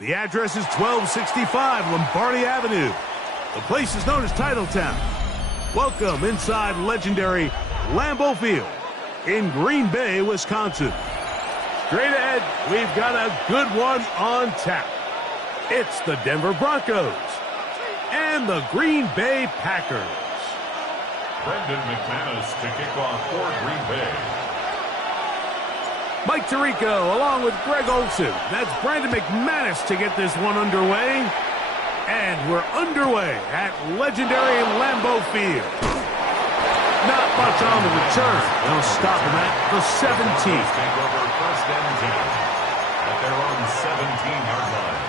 The address is 1265 Lombardi Avenue. The place is known as Titletown. Welcome inside legendary Lambeau Field in Green Bay, Wisconsin. Straight ahead, we've got a good one on tap. It's the Denver Broncos and the Green Bay Packers. Brendan McManus to kick off for Green Bay. Mike Tirico along with Greg Olson. That's Brandon McManus to get this one underway. And we're underway at legendary Lambeau Field. Not much on the return. They'll stop him at the 17. Take over first and 10 at their own 17-yard line.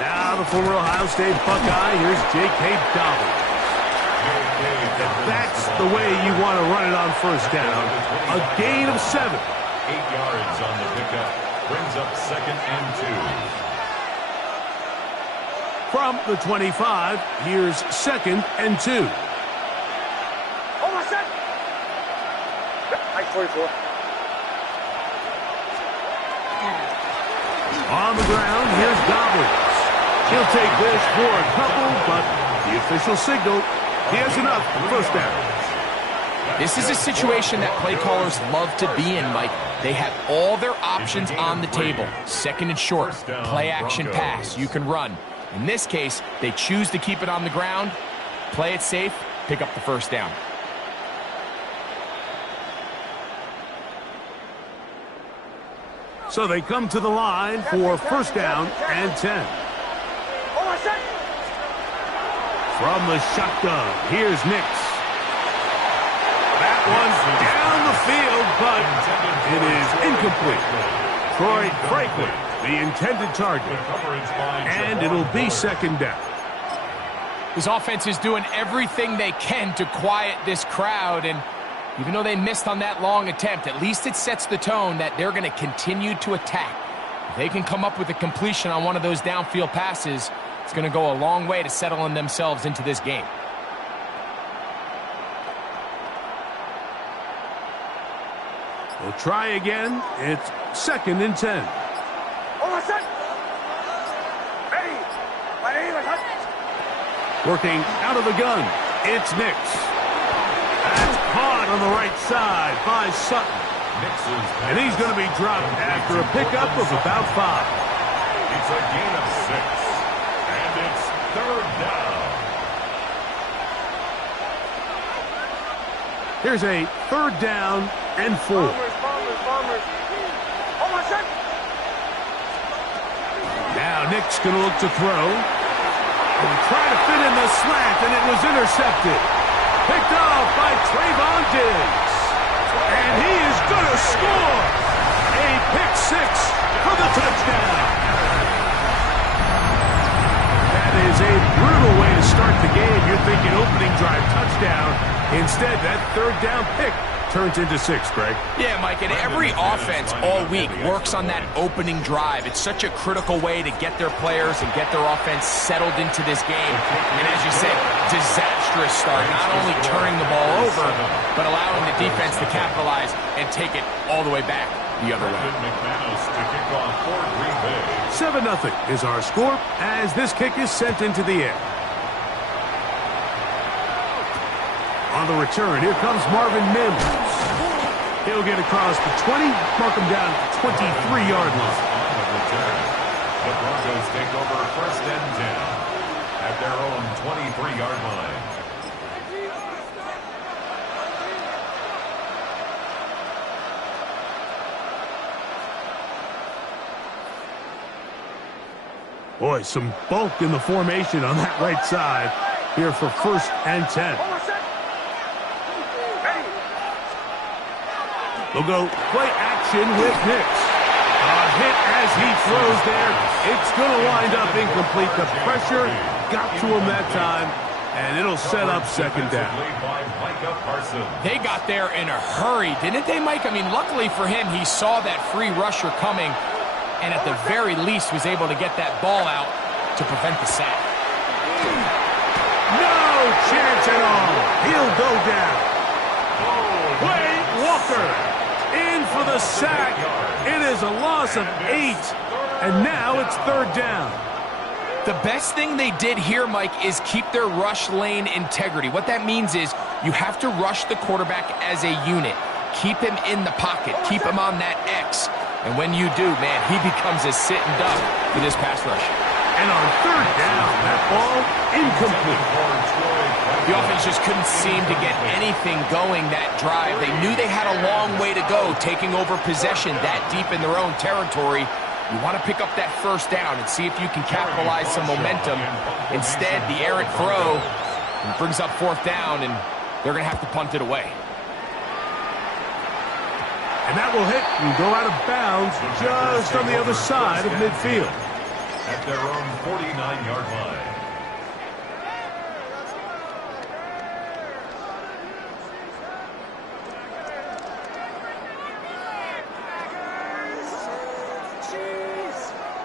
Now the former Ohio State Buckeye, here's J.K. Dobbins. That's the way you want to run it on first down. A gain of 7. 8 yards on the pickup. Brings up second and 2. From the 25, here's second and 2. Almost set. Like 44. On the ground, here's Dobbins. He'll take this for a couple, but the official signal, he has enough for first down. This is a situation that play callers love to be in, Mike. They have all their options on the table. Second and short, play action pass, you can run. In this case, they choose to keep it on the ground, play it safe, pick up the first down. So they come to the line for first down and 10. From the shotgun, here's Nix. That one's down the field, but it is incomplete. Troy Franklin, the intended target. And it'll be second down. This offense is doing everything they can to quiet this crowd, and even though they missed on that long attempt, at least it sets the tone that they're going to continue to attack. If they can come up with a completion on one of those downfield passes, it's going to go a long way to settling themselves into this game. We'll try again. It's second and 10. Working out of the gun, it's Nix. That's caught on the right side by Sutton. And he's going to be dropped after a pickup of about 5. It's a gain of 6. And it's third down. Here's a third down and 4. Now Nick's going to look to throw. And try to fit in the slant, and it was intercepted. Picked off by Trayvon Diggs. And he is going to score. A pick 6 for the touchdown. That is a brutal way to start the game. You're thinking opening drive touchdown. Instead, that third down pick turns into 6, Greg. Yeah, Mike, and every offense all week works on that opening drive. It's such a critical way to get their players and get their offense settled into this game. And as you said, disastrous start, not only turning the ball over, but allowing the defense to capitalize and take it all the way back the other way. 7-0 is our score as this kick is sent into the air. On the return, here comes Marvin Mims. He'll get across the 20, mark him down at the 23-yard line. The Broncos take over first and 10 at their own 23-yard line. Boy, some bulk in the formation on that right side here for 1st and 10. They'll go play action with Nix. A hit as he throws there. It's going to wind up incomplete. The pressure got to him that time, and it'll set up 2nd down. They got there in a hurry, didn't they, Mike? I mean, luckily for him, he saw that free rusher coming, and at the very least was able to get that ball out to prevent the sack. No chance at all. He'll go down. Wade Walker in for the sack. It is a loss of 8, and now it's 3rd down. The best thing they did here, Mike, is keep their rush lane integrity. What that means is you have to rush the quarterback as a unit. Keep him in the pocket. Keep him on that X. And when you do, man, he becomes a sitting duck for this pass rush. And on 3rd down, that ball incomplete. The offense just couldn't seem to get anything going that drive. They knew they had a long way to go, taking over possession that deep in their own territory. You want to pick up that 1st down and see if you can capitalize some momentum. Instead, the errant throw brings up 4th down, and they're going to have to punt it away. And that will hit and go out of bounds just on the other side of midfield. At their own 49-yard line.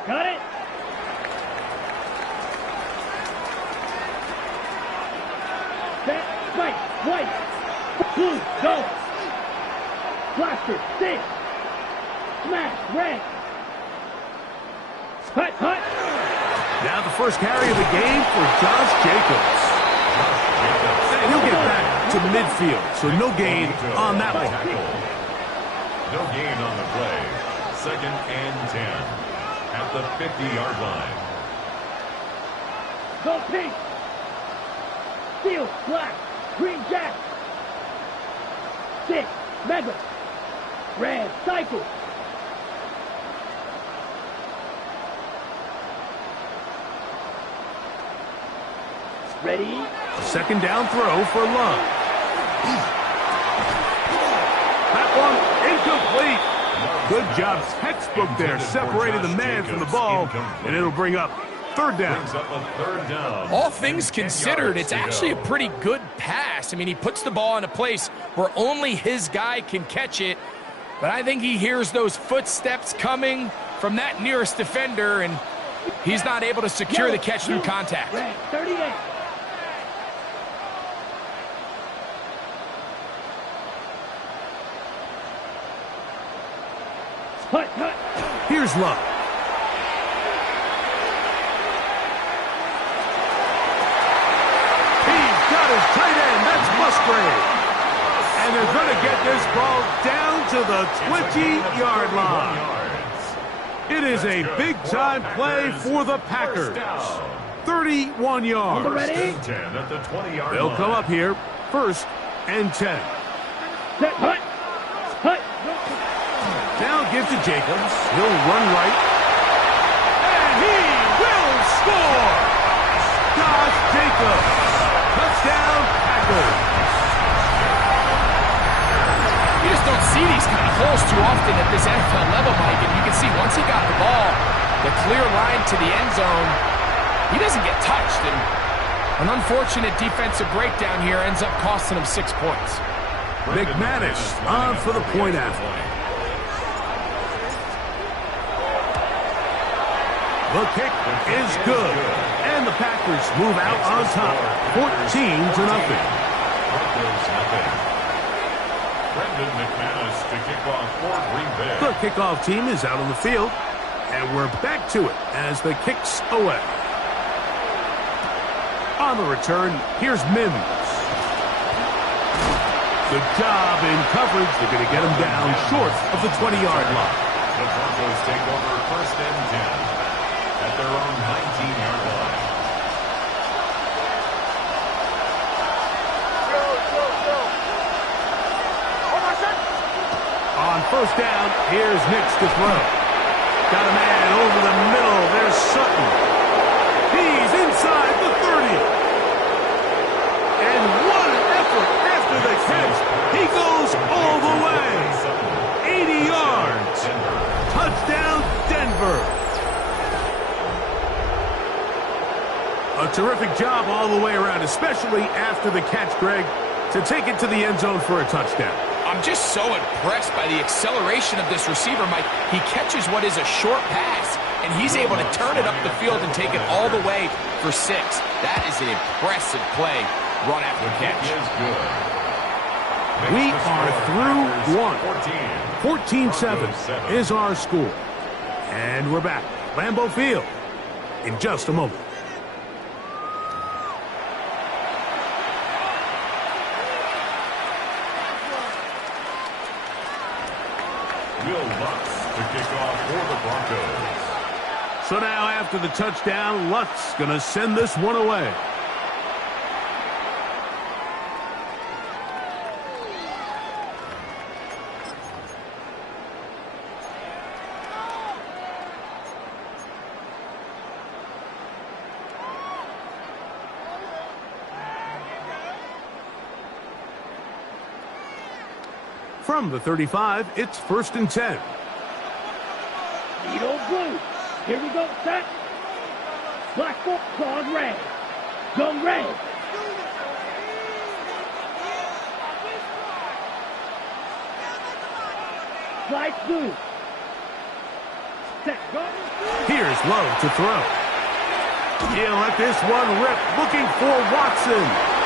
Got it. Set, right, white, blue, go. Blaster, six. Smash, red. Hut, hut. Now the first carry of the game for Josh Jacobs. And he'll get back to midfield, so no gain on that one. No gain on the play. 2nd and 10. At the 50-yard line. Go pink. Steel, black, green jack. 6, mega. Red, cycle. Ready? 2nd down throw for Love. That one incomplete. Good job, textbook there, separating the man from the ball, and it'll bring up 3rd down. All things considered, it's actually a pretty good pass. I mean, he puts the ball in a place where only his guy can catch it, but I think he hears those footsteps coming from that nearest defender, and he's not able to secure the catch through contact. Red, 38. Hut, hut. Here's Love. He's got his tight end. That's Musgrave. And they're going to get this ball down to the 20-yard line. It is a big-time play for the Packers. 31 yards. Ready? They'll come up here, 1st and 10. Set, hut. Hut. Now give to Jacobs. He'll run right. And he will score! Josh Jacobs. Touchdown, Packers. You just don't see these kind of holes too often at this NFL level, Mike. And you can see once he got the ball, the clear line to the end zone, he doesn't get touched. And an unfortunate defensive breakdown here ends up costing him 6 points. McManus on for the point after. The kick is good, and the Packers move out on top, 14-0. The kickoff team is out on the field, and we're back to it as the kick's away. On the return, here's Mims. Good job in coverage. They're going to get him down short of the 20-yard line. The Broncos take over 1st and 10. At their own 19-yard line. On 1st down, here's Nix to throw. Got a man over the middle. There's Sutton. A terrific job all the way around, especially after the catch, Greg, to take it to the end zone for a touchdown. I'm just so impressed by the acceleration of this receiver, Mike. He catches what is a short pass, and he's able to turn it up the field and take it all the way for 6. That is an impressive play, run after catch. We are through one. 14-7 is our score. And we're back. Lambeau Field in just a moment. Will Lutz to kick off for the Broncos. So now after the touchdown, Lutz going to send this one away. From the 35, it's 1st and 10. Needle blue. Here we go, set. Black ball, clawed red. Go red. Slide blue. Set, go. Here's Lowe to throw. He'll let this one rip, looking for Watson.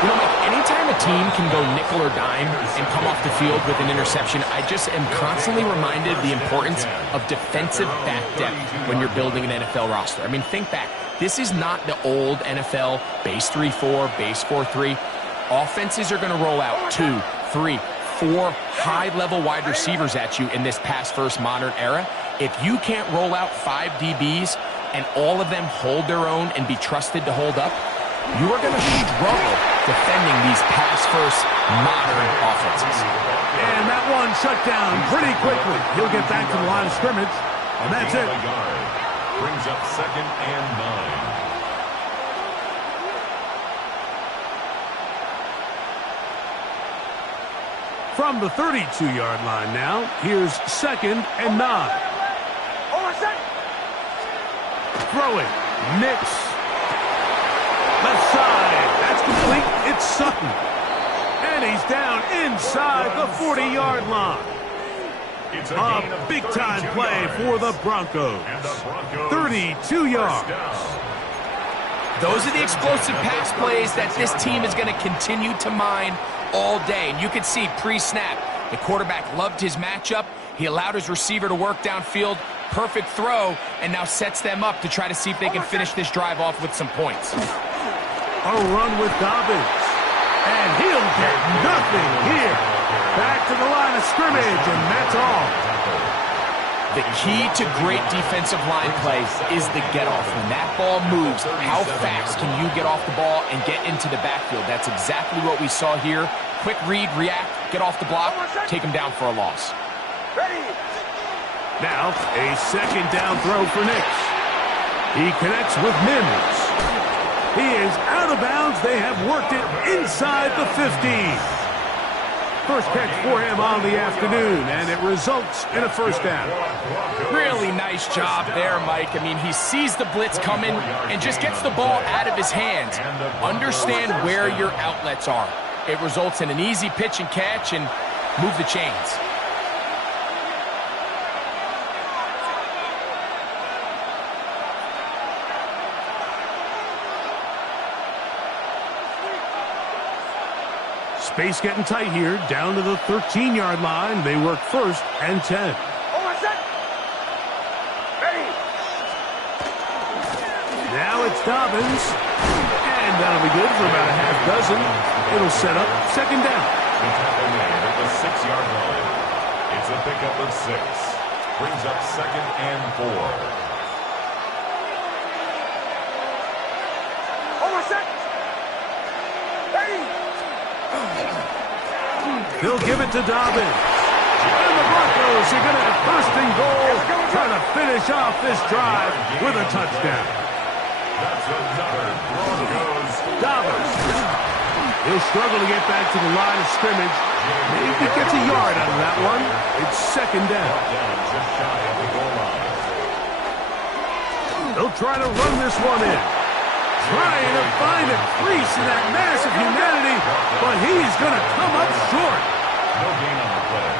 You know, Mike, anytime a team can go nickel or dime and come off the field with an interception, I just am constantly reminded of the importance of defensive back depth when you're building an NFL roster. I mean, think back. This is not the old NFL base 3-4, base 4-3. Offenses are going to roll out 2, 3, 4 high-level wide receivers at you in this pass-first modern era. If you can't roll out 5 DBs and all of them hold their own and be trusted to hold up, you are going to struggle defending these pass-first modern offenses. And that one shut down pretty quickly. He'll get back to the line of scrimmage, and that's it. Brings up 2nd and 9. From the 32-yard line now, here's 2nd and 9. Throwing, Nix. Left side, that's complete, it's Sutton. And he's down inside the 40-yard line. It's A big-time play for the Broncos. 32 yards. Those are the explosive pass plays that this team is going to continue to mine all day. And you can see pre-snap, the quarterback loved his matchup. He allowed his receiver to work downfield. Perfect throw, and now sets them up to try to see if they can finish this drive off with some points. A run with Dobbins. And he'll get nothing here. Back to the line of scrimmage, and that's all. The key to great defensive line play is the get-off. When that ball moves, how fast can you get off the ball and get into the backfield? That's exactly what we saw here. Quick read, react, get off the block, take him down for a loss. Now, a 2nd down throw for Nix. He connects with Mims. He is out of bounds. They have worked it inside the 15. First catch for him on the afternoon, and it results in a 1st down. Really nice job there, Mike. I mean, he sees the blitz coming and just gets the ball out of his hands. Understand where your outlets are. It results in an easy pitch and catch and move the chains. Space getting tight here, down to the 13-yard line. They work 1st and 10. Now it's Dobbins, and that'll be good for about a half dozen. It'll set up 2nd down. At the 6-yard line. It's a pickup of 6. Brings up 2nd and 4. They'll give it to Dobbins. And the Broncos are going to have 1st and goal, trying to finish off this drive with a touchdown. That's another Broncos. Dobbins. He'll struggle to get back to the line of scrimmage. Maybe gets a yard out of that one. It's 2nd down. Just shy of the goal line. They'll try to run this one in. Trying to find a crease in that mass of humanity, but he's going to come up short. No gain on the play.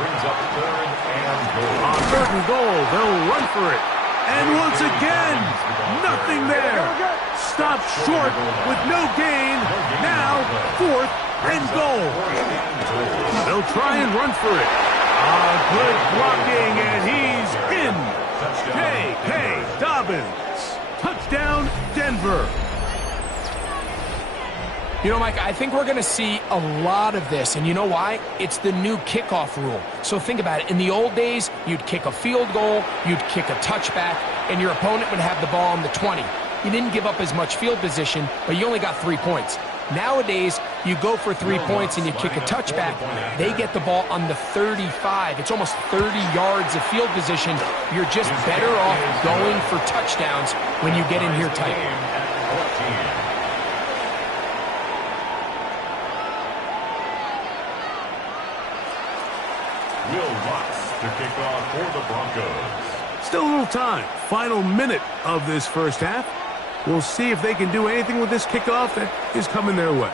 Brings up third and goal. On third and goal, they'll run for it. And once again, nothing there. Stopped short with no gain. Now, fourth and goal. They'll try and run for it. Good blocking, and he's in. J.K. Dobbins. Touchdown, Denver. You know, Mike, I think we're going to see a lot of this, and you know why? It's the new kickoff rule. So think about it. In the old days, you'd kick a field goal, you'd kick a touchback, and your opponent would have the ball on the 20. You didn't give up as much field position, but you only got 3 points. Nowadays, you go for 3 points and you kick a touchback, they get the ball on the 35. It's almost 30 yards of field position. You're just better off going for touchdowns when you get in here tight. Will Lutz to kick off for the Broncos. Still a little time. Final minute of this first half. We'll see if they can do anything with this kickoff that is coming their way.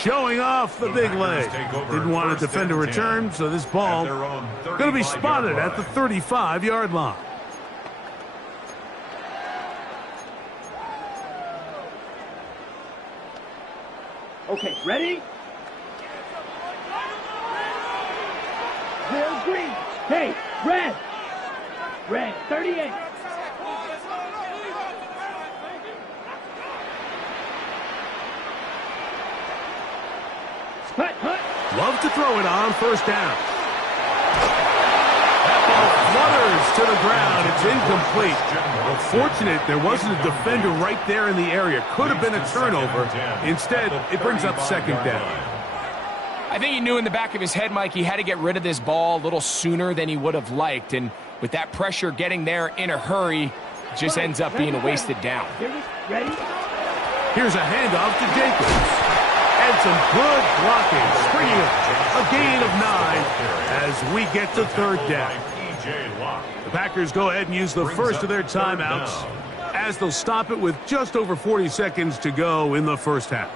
Showing off the big leg. Didn't want to defend a return, so this ball going to be spotted at the 35-yard line. Okay, ready? Bill Green. Hey, red. Red, 38. Hut, hut. Love to throw it on first down. That ball flutters to the ground. It's incomplete. Well, fortunate there wasn't a defender right there in the area. Could have been a turnover. Instead, it brings up second down. I think he knew in the back of his head, Mike, he had to get rid of this ball a little sooner than he would have liked. And with that pressure getting there in a hurry, it just ends up being a wasted down. Ready? Here's a handoff to Jacobs. And some good blocking, bringing a gain of 9 as we get to third down. The Packers go ahead and use the first of their timeouts as they'll stop it with just over 40 seconds to go in the first half.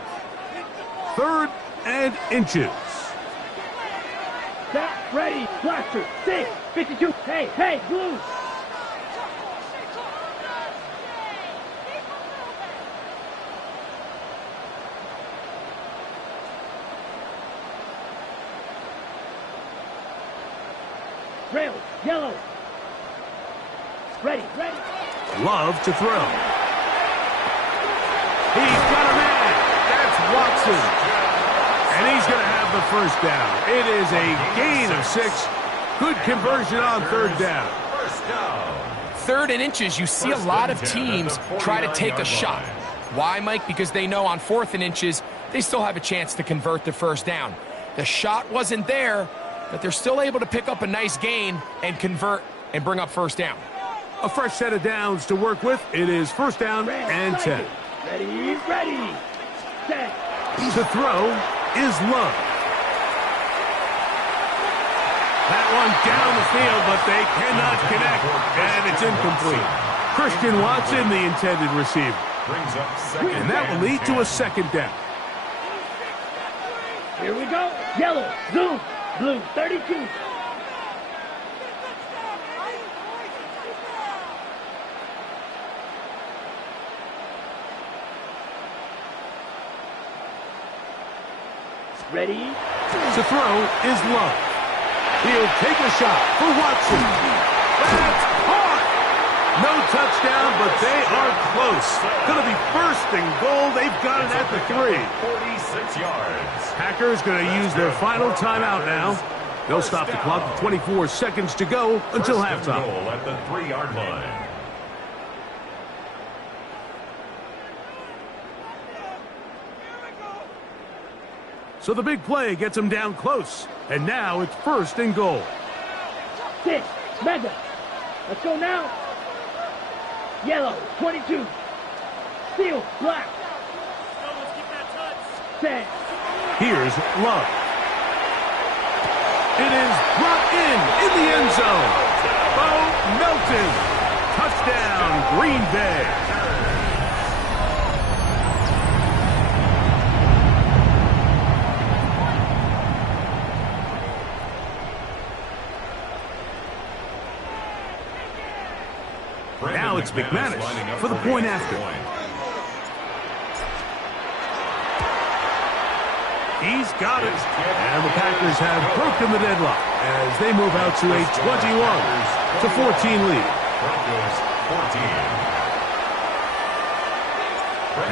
Third and inches. Stop, ready, blaster, 6, 52, hey, blue. Rails, yellow. Ready. Love to throw. He's got a man. That's Watson. And he's going to have the first down. It is a gain of 6. Good conversion on third down. Third and inches, you see a lot of teams try to take a shot. Why, Mike? Because they know on fourth and inches, they still have a chance to convert the first down. The shot wasn't there, but they're still able to pick up a nice gain and convert and bring up first down. A fresh set of downs to work with. It is first down and 10. Ready. Set. To throw is Love. That one down the field, but they cannot connect, and it's incomplete. Christian Watson, the intended receiver. And that will lead to a second down. Here we go. Yellow, zoom, blue, 32. Ready? To throw is Love. He'll take a shot for Watson. That's caught. No touchdown, but they are close. Going to be first and goal. They've got it at the 3. 46 yards. Packers going to use their final timeout now. They'll stop the clock with 24 seconds to go until halftime. Goal at the 3-yard line. So the big play gets them down close. And now it's first and goal. 6, mega. Let's go now. Yellow, 22. Steel, black. Set. Here's Love. It is brought in the end zone. Bo Melton. Touchdown, Green Bay. Now it's McManus for the point after. He's got it. And the Packers have broken the deadlock as they move out to a 21-14 lead.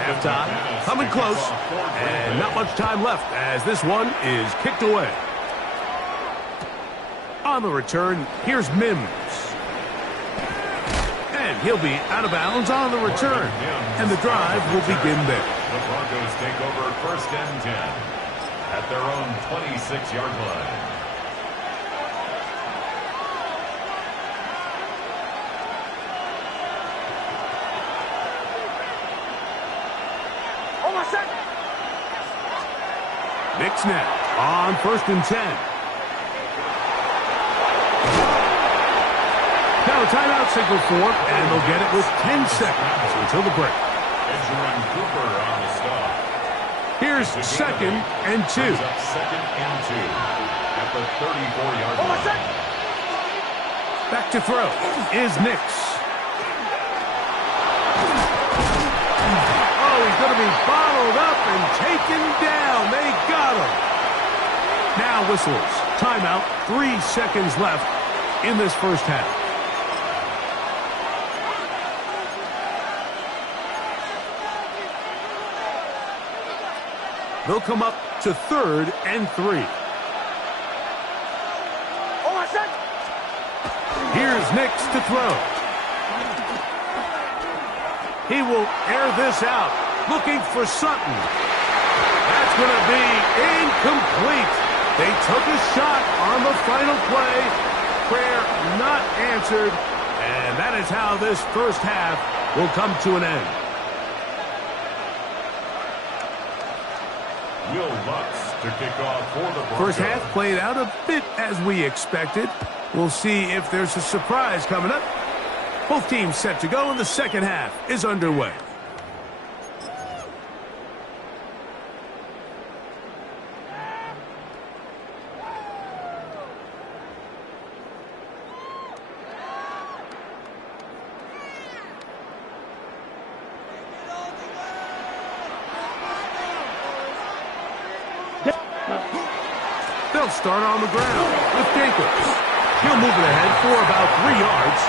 Halftime, coming close, and not much time left as this one is kicked away. On the return, here's Mims. And he'll be out of bounds on the return, and the drive will begin there. The Broncos take over 1st and 10 at their own 26-yard line. Nick snap on 1st and 10. Now a timeout signal for, and they'll get it with 10 seconds until the break. Cooper on the stop. Here's 2nd and 2. 2nd and 2 at the 34-yard line. Back to throw is Nix. Oh, he's going to be bottled up and taken down. They got him. Now whistles. Timeout. 3 seconds left in this first half. They'll come up to 3rd and 3. Here's Nix to throw. He will air this out, looking for Sutton. That's going to be incomplete. They took a shot on the final play. Prayer not answered, and that is how this first half will come to an end. Will Lutz to kick off for the Broncos. First half played out a bit as we expected. We'll see if there's a surprise coming up. Both teams set to go, and the second half is underway. They'll start on the ground with Jacobs. He'll move it ahead for about 3 yards.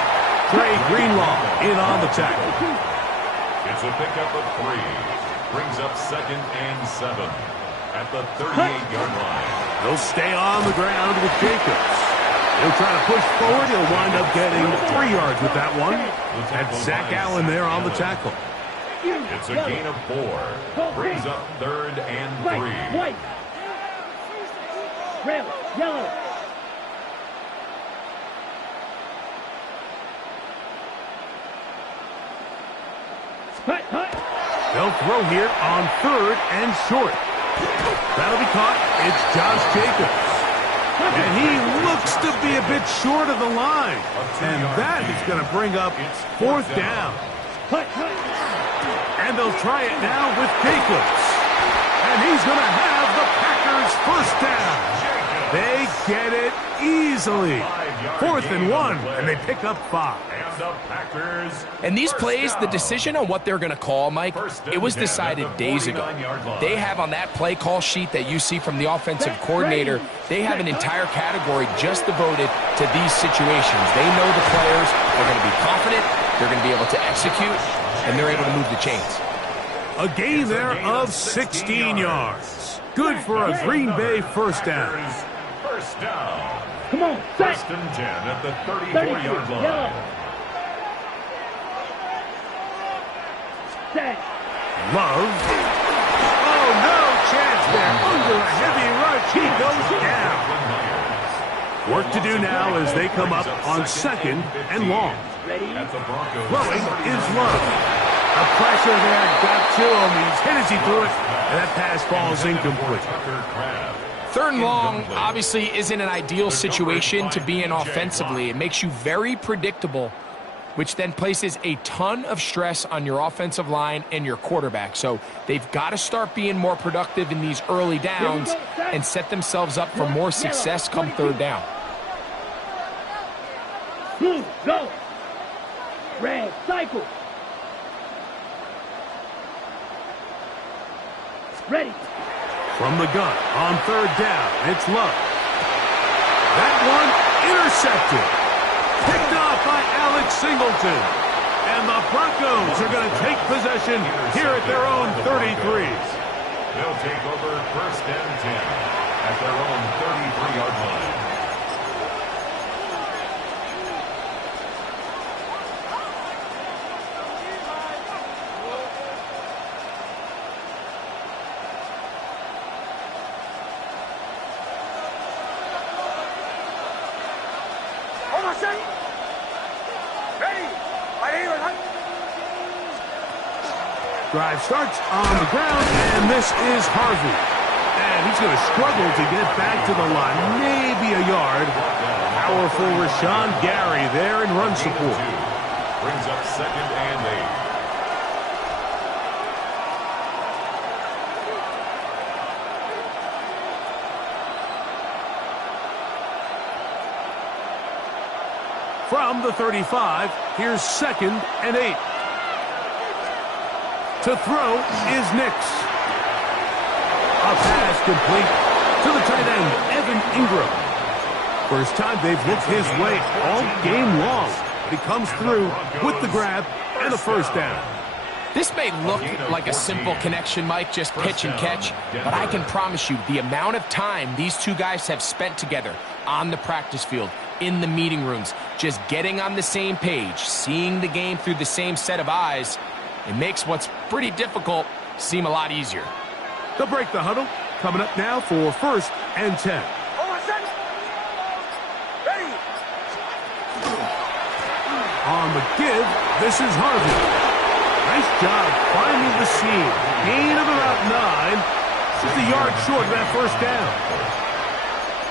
Trey Greenlaw in on the tackle. It's a pickup of 3. Brings up 2nd and 7 at the 38-yard line. They'll stay on the ground with Jacobs. He'll try to push forward. He'll wind up getting 3 yards with that one. That's Zach Allen there on the tackle. It's a gain of 4. Brings up 3rd and 3. White. Red. Yellow. They'll throw here on 3rd and short. That'll be caught. It's Josh Jacobs. And he looks to be a bit short of the line. And that is going to bring up 4th down. And they'll try it now with Jacobs. And he's going to have the Packers first down. They get it easily. 4th and 1, and they pick up 5. And the Packers. And these plays, the decision on what they're going to call, Mike, it was decided days ago. They have on that play call sheet that you see from the offensive coordinator, they have an entire category just devoted to these situations. They know the players are going to be confident, they're going to be able to execute, and they're able to move the chains. A gain there of 16 yards. Good for a Green Bay first down. First down. Come on, set. 1st and 10 at the 34-yard line. Set. Love. Oh, no chance there. Under a heavy rush, he goes down. Work to do now as they come up on 2nd and long. Throwing is Love. A pressure there got to him. He's hit as he threw it, and that pass falls incomplete. 3rd and long obviously isn't an ideal situation to be in offensively. It makes you very predictable, which then places a ton of stress on your offensive line and your quarterback. So they've got to start being more productive in these early downs and set themselves up for more success come 3rd down. Blue, go. Red, cycle. Ready. From the gun on third down, it's Love. That one intercepted. Picked off by Alex Singleton. And the Broncos are going to take possession here at their own 33. They'll take over first and 10 at their own 33-yard line. Drive starts on the ground, and this is Harvey. And he's going to struggle to get back to the line, maybe a yard. Powerful Rashawn Gary there in run support. Brings up second and 8. From the 35, here's second and 8. To throw is Nix. A pass complete to the tight end, Evan Ingram. First time they've looked his way all game long. But he comes through with the grab and a first down. This may look like a simple connection, Mike, just pitch and catch, but I can promise you the amount of time these two guys have spent together on the practice field, in the meeting rooms, just getting on the same page, seeing the game through the same set of eyes, it makes what's pretty difficult seem a lot easier. They'll break the huddle. Coming up now for first and 10. Ready. On the give, this is Harvey. Nice job finding the seam. Gain of about 9. Just a yard short of that first down.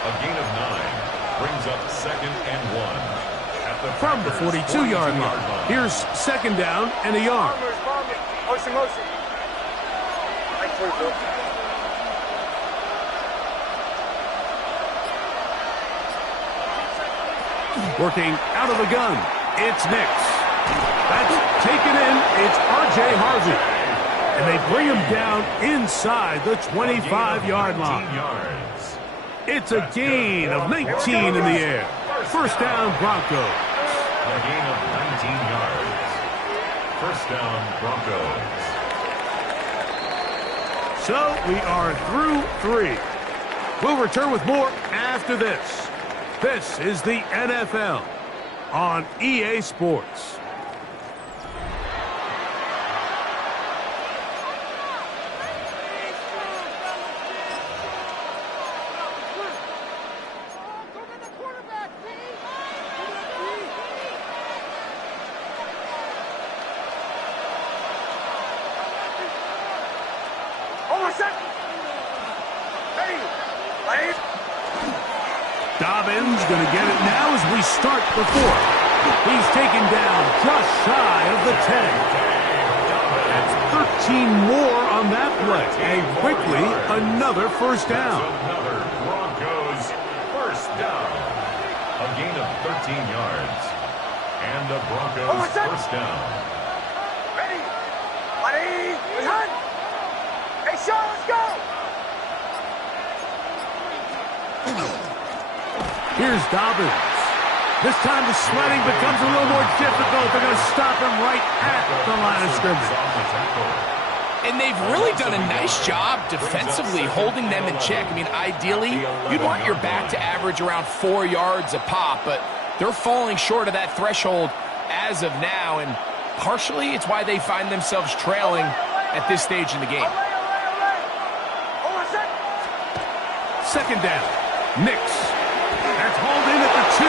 A gain of 9 brings up second and 1. From the 42-yard line. Here's second down and a yard. Motion. Working out of the gun, it's Nix. That's taken in, it's R.J. Harvey. And they bring him down inside the 25-yard line. It's a gain of 19 in the air. First down, Broncos. A gain of 19 yards. First down, Broncos. So we are through 3. We'll return with more after this. This is the NFL on EA Sports. Dobbins going to get it now as we start the 4th. He's taken down just shy of the 10. That's 13 more on that play. And quickly, another first down. Another Broncos first down. A gain of 13 yards. And the Broncos first down. Ready. Hunt. Hey, Sean, let's go. Here's Dobbins. This time the sledding becomes a little more difficult. They're going to stop him right at the line of scrimmage. And they've really done a nice job defensively holding them in check. I mean, ideally, you'd want your back to average around 4 yards a pop, but they're falling short of that threshold as of now, and partially it's why they find themselves trailing at this stage in the game. Second down. Nix. That's hauled in at the 2.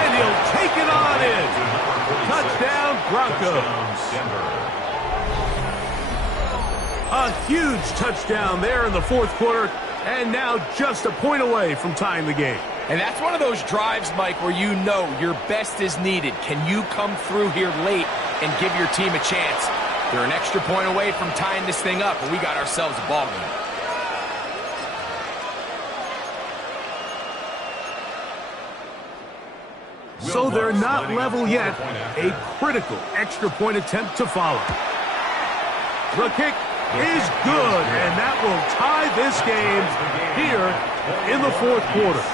And he'll take it on in. Touchdown, Broncos. A huge touchdown there in the 4th quarter. And now just a point away from tying the game. And that's one of those drives, Mike, where you know your best is needed. Can you come through here late and give your team a chance? They're an extra point away from tying this thing up, and we got ourselves a ball game. So they're not level yet. A critical extra point attempt to follow. The kick is good, and that will tie this game here in the fourth quarter.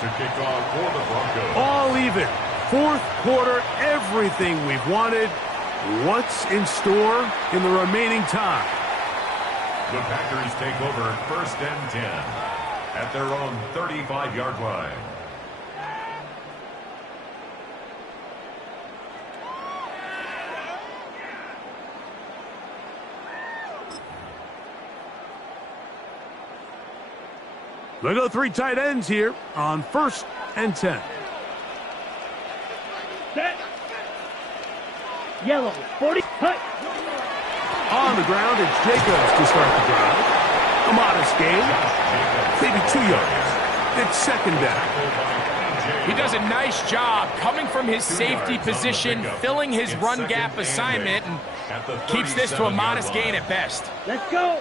To kick off for the Broncos. All even. Fourth quarter, everything we've wanted. What's in store in the remaining time? The Packers take over 1st and 10 at their own 35-yard line. They go 3 tight ends here on 1st and 10. Set. Yellow. 40. Cut. On the ground, it's Jacobs to start the drive. A modest gain. Maybe 2 yards. It's 2nd down. He does a nice job coming from his safety position, filling his run gap assignment, and keeps this to a modest gain at best. Let's go.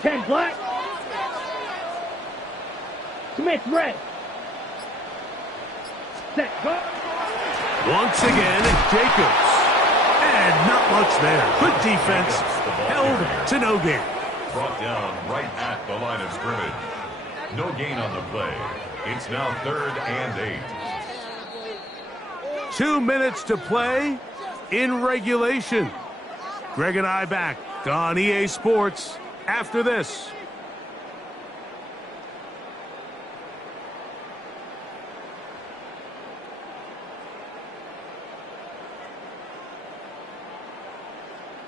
10 black. Smith red. Set. Go. Once again, it's Jacobs. And not much there. Good defense. Held to no gain. Brought down right at the line of scrimmage. No gain on the play. It's now 3rd and 8. 2 minutes to play in regulation. Greg and I back on EA Sports after this.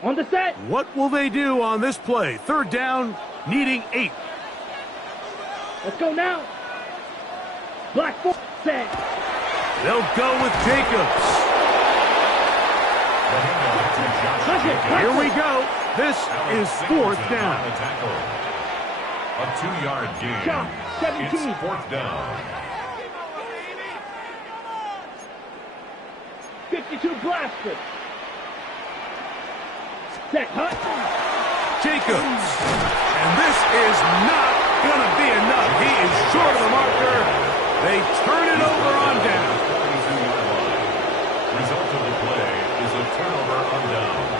On the set. What will they do on this play? 3rd down, needing 8. Let's go now. Black foot set. They'll go with Jacobs. Here we go. This is 4th down. A 2-yard gain. Shot. 17. It's 4th down. 52 blaster. Set. Hut. Jacobs. And this is not going to be enough. He is short of the marker. They turn it over on down. Result of the play is a turnover on downs.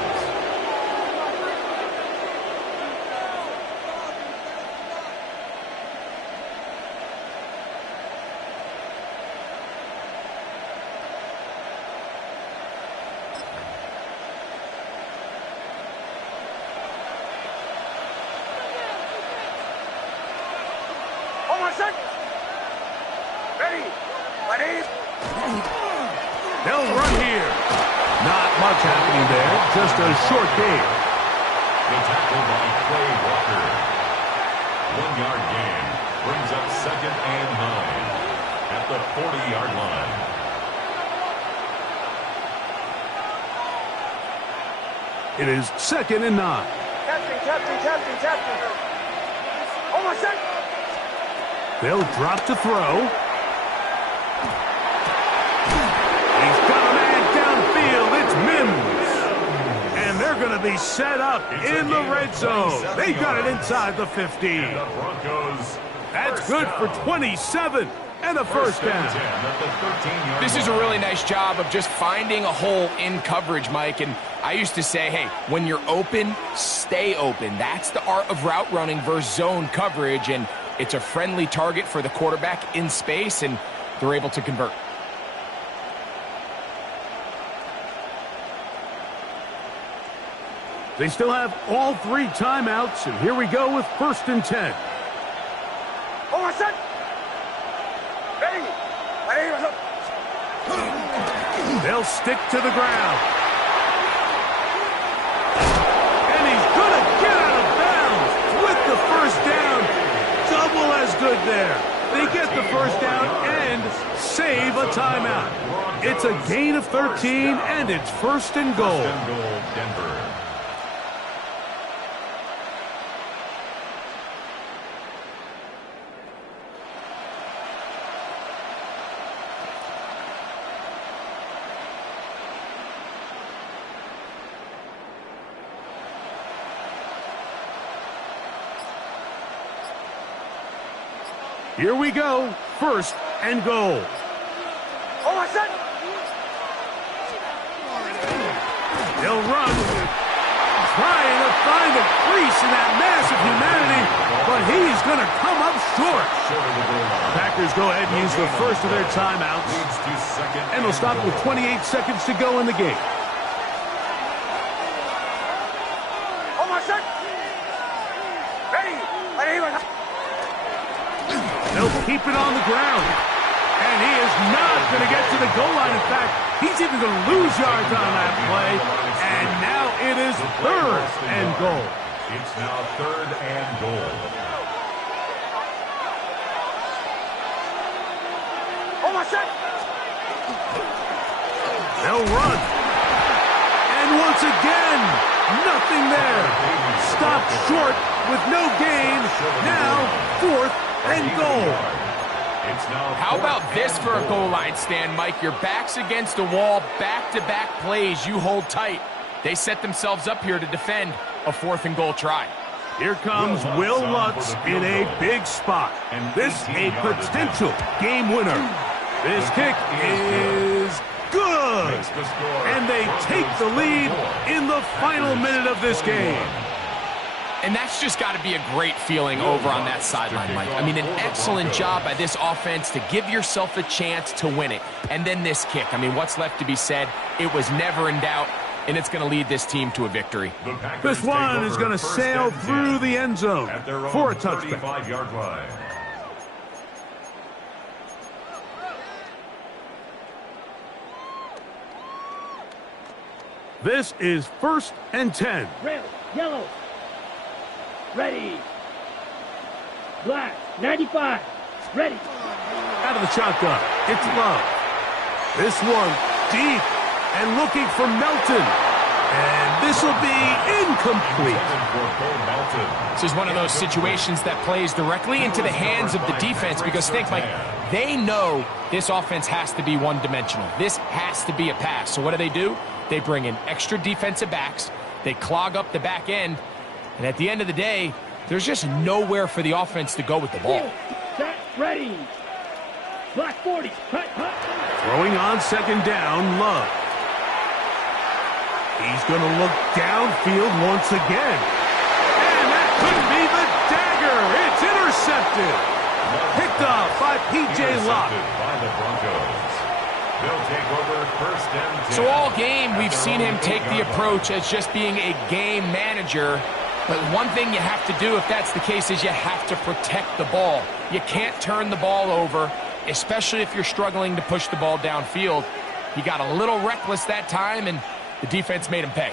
They'll run here. Not much happening there. Just a short gain. The tackle by Clay Walker. 1-yard gain brings up 2nd and 9 at the 40-yard line. It is 2nd and 9. Captain. Oh my God. They'll drop to throw. He's got a man downfield. It's Mims. And they're going to be set up in the red zone. They got it inside the 15. And the Broncos. That's good for 27 and a 1st down. This is a really nice job of just finding a hole in coverage, Mike. And I used to say, hey, when you're open, stay open. That's the art of route running versus zone coverage. And it's a friendly target for the quarterback in space, and they're able to convert. They still have all 3 timeouts, and here we go with 1st and 10. Oh my God. They'll stick to the ground. And he's going to get out of bounds with the 1st down. Double as good there. They get the 1st down and save a timeout. It's a gain of 13, and it's 1st and goal. 1st and goal, Denver. Here we go. First and goal. Oh, I said. They'll run, trying to find a crease in that mass of humanity, but he's going to come up short. Packers go ahead and use the first of their timeouts, and they'll stop with 28 seconds to go in the game. Oh, I said. Ready. They'll keep it on the ground, and he is not going to get to the goal line. In fact, he's even going to lose yards on that play, and now it is third and goal. It's now third and goal. Oh, I said. They'll run. And once again, nothing there. Stopped short with no gain. Now, fourth and goal. How about this for a goal line stand, Mike? Your back's against the wall, back-to-back plays. You hold tight. They set themselves up here to defend a fourth and goal try. Here comes Will Lutz in a big spot. This a potential game winner. This kick is good. And they take the lead in the final minute of this game. And that's just got to be a great feeling over on that sideline, Mike. I mean, an excellent job by this offense to give yourself a chance to win it. And then this kick. I mean, what's left to be said? It was never in doubt, and it's going to lead this team to a victory. This one is going to sail through the end zone for a touchdown. 35-yard line. This is first and 10. Red, yellow. Ready. Black, 95. Ready. Out of the shotgun. It's Love. This one deep and looking for Melton. And this will be incomplete. This is one of those situations that plays directly into the hands of the defense because, think, Mike, they know this offense has to be one-dimensional. This has to be a pass. So what do? They bring in extra defensive backs. They clog up the back end. And at the end of the day, there's just nowhere for the offense to go with the ball. Set, ready. Black 40. Cut. Throwing on second down, Love. He's going to look downfield once again. And that could be the dagger. It's intercepted. Picked up by P.J. Locke. By the Broncos. They'll take over first and 10. So all game, we've seen him take the approach as just being a game manager. But one thing you have to do, if that's the case, is you have to protect the ball. You can't turn the ball over, especially if you're struggling to push the ball downfield. He got a little reckless that time, and the defense made him pay.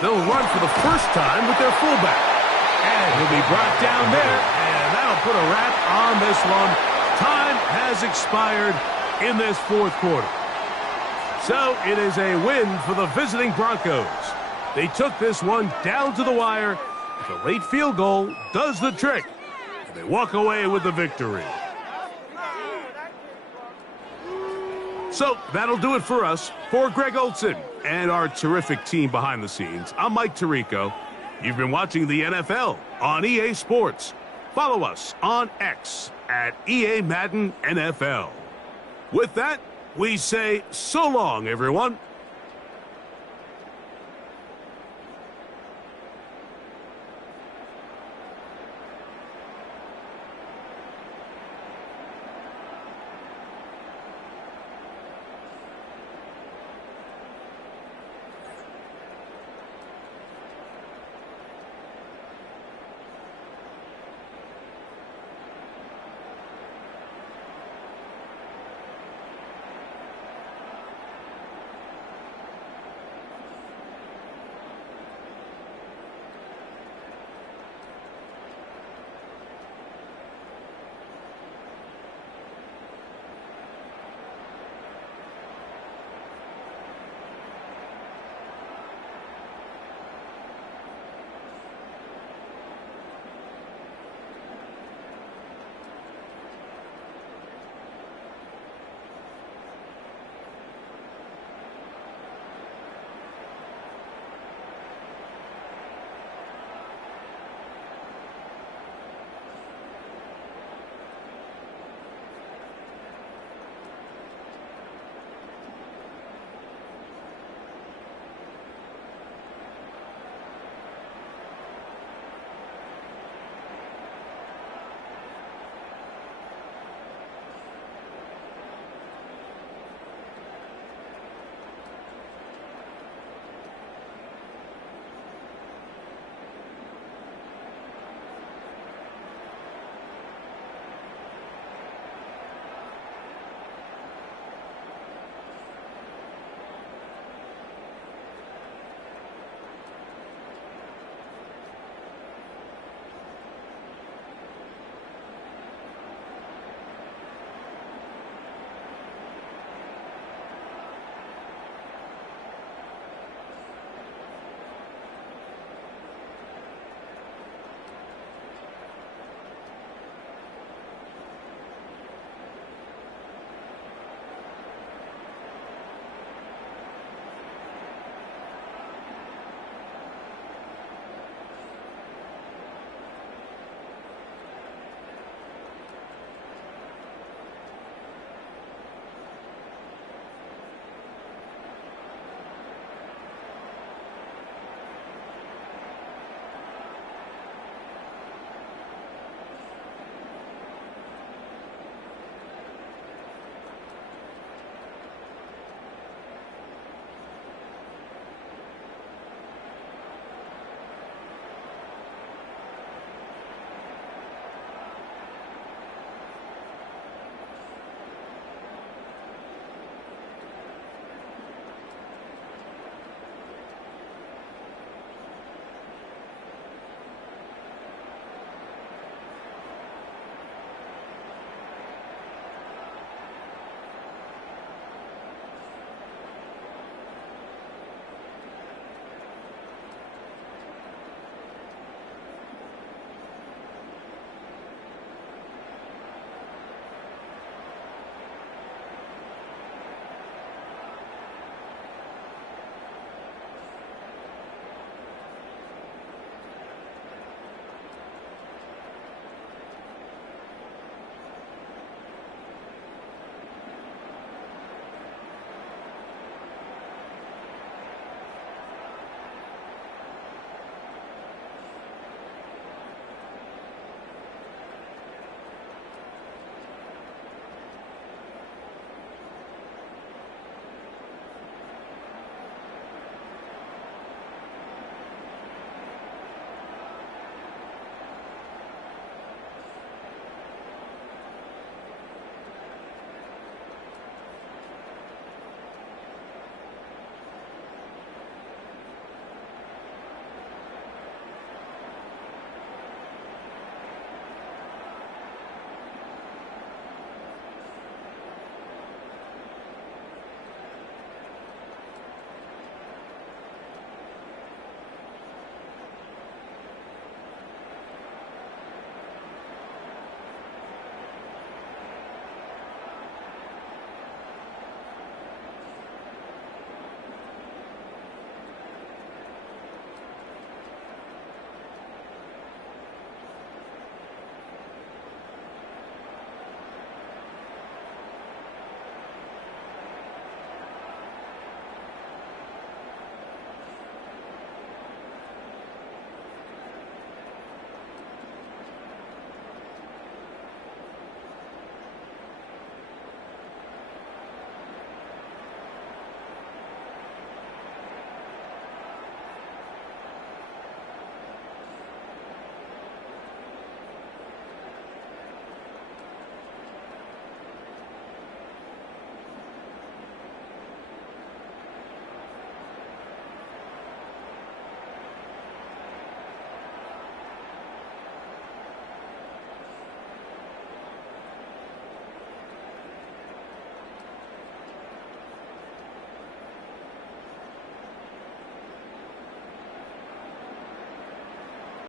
They'll run for the first time with their fullback. And he'll be brought down there, and that'll put a wrap on this one. Time has expired in this fourth quarter. So it is a win for the visiting Broncos. They took this one down to the wire. The late field goal does the trick. And they walk away with the victory. So that'll do it for us. For Greg Olson and our terrific team behind the scenes, I'm Mike Tirico. You've been watching the NFL on EA Sports. Follow us on X at EA Madden NFL. With that, we say so long, everyone.